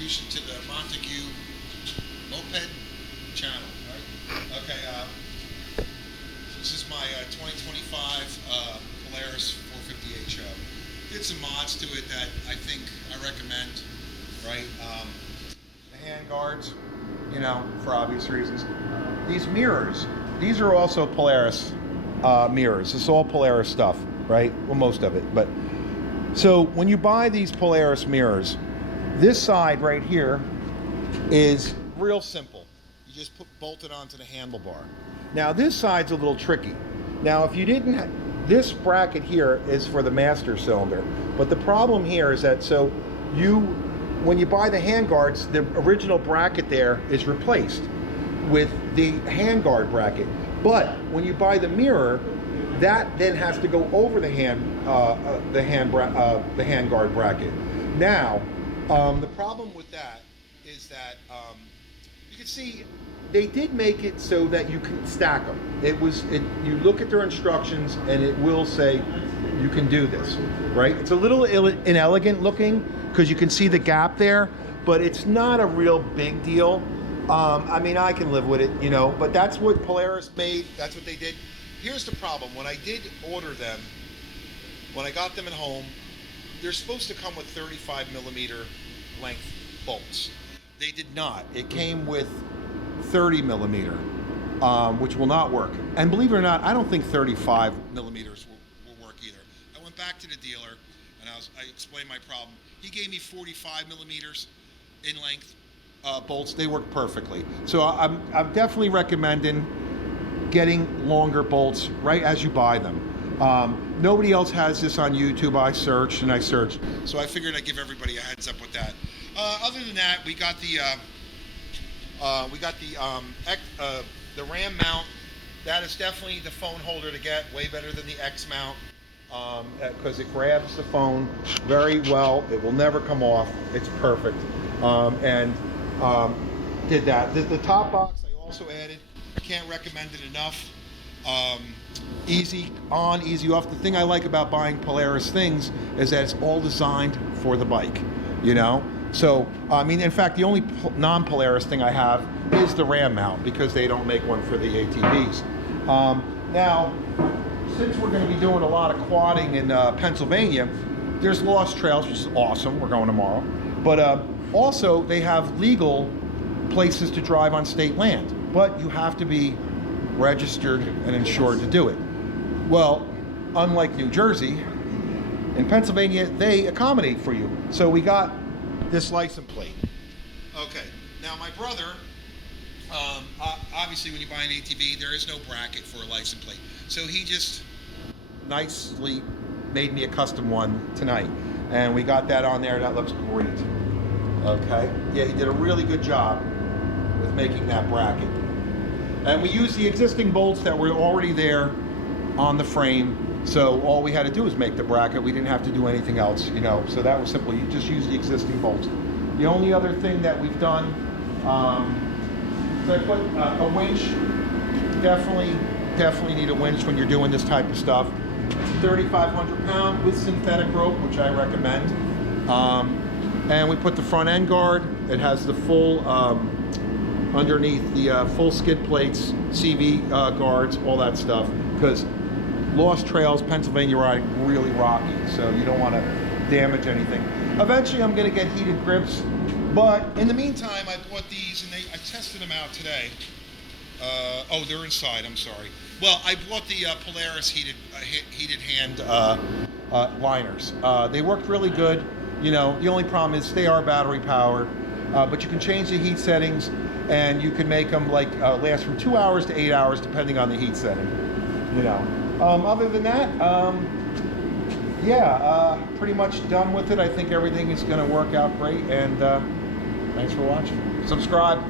contribution to the Montague Moped channel. Right? Okay, this is my 2025 Polaris 450H. Did some mods to it that I recommend. Right? The hand guards, you know, for obvious reasons. These mirrors, these are also Polaris mirrors. It's all Polaris stuff, right? Well, most of it. But so when you buy these Polaris mirrors, this side right here is real simple. You just bolt it onto the handlebar. Now this side's a little tricky. Now if you didn't, this bracket here is for the master cylinder. But the problem here is that when you buy the handguards, the original bracket there is replaced with the handguard bracket. But when you buy the mirror, that then has to go over the handguard bracket. Now, the problem with that is that you can see they did make it so that you can stack them. You look at their instructions and it will say you can do this, right? It's a little inelegant looking because you can see the gap there, but it's not a real big deal. I mean, I can live with it, you know, but that's what Polaris made. That's what they did. Here's the problem. When I did order them, when I got them at home, they're supposed to come with 35 millimeter length bolts. They did not. It came with 30 millimeter, which will not work. And believe it or not, I don't think 35 millimeters will work either. I went back to the dealer and I explained my problem. He gave me 45 millimeters in length bolts. They work perfectly. So I'm definitely recommending getting longer bolts right as you buy them. Nobody else has this on YouTube. I searched and I searched, so I figured I'd give everybody a heads up with that. Other than that, we got the RAM mount. That is definitely the phone holder to get. Way better than the X mount. Because it grabs the phone very well. It will never come off. It's perfect. Did that. The top box I also added. I can't recommend it enough. Easy on, easy off. The thing I like about buying Polaris things is that it's all designed for the bike, you know? So, I mean, in fact, the only non-Polaris thing I have is the RAM mount because they don't make one for the ATVs. Now, since we're going to be doing a lot of quadding in Pennsylvania, there's Lost Trails, which is awesome. We're going tomorrow. But also, they have legal places to drive on state land. But you have to be registered and insured to do it. Well, unlike New Jersey, in Pennsylvania, they accommodate for you. So we got this license plate. Okay, now my brother, obviously when you buy an ATV, there is no bracket for a license plate. So he just nicely made me a custom one tonight. And we got that on there. That looks great. Okay, yeah, he did a really good job with making that bracket. And we used the existing bolts that were already there on the frame. So all we had to do was make the bracket. We didn't have to do anything else, you know. So that was simple. You just use the existing bolts. The only other thing that we've done, is I put a winch. Definitely need a winch when you're doing this type of stuff. It's 3,500 pound with synthetic rope, which I recommend. And we put the front end guard. It has the full, underneath the full skid plates, CV guards, all that stuff. Because Lost Trails, Pennsylvania riding, really rocky, so you don't want to damage anything. Eventually I'm going to get heated grips, but in the meantime I bought these and I tested them out today. Oh, they're inside, I'm sorry. Well, I bought the Polaris heated hand liners. They worked really good. You know, the only problem is they are battery powered, but you can change the heat settings and you can make them like last from 2 hours to 8 hours depending on the heat setting, you know. Other than that, yeah, pretty much done with it. I think everything is going to work out great, and thanks for watching. Subscribe.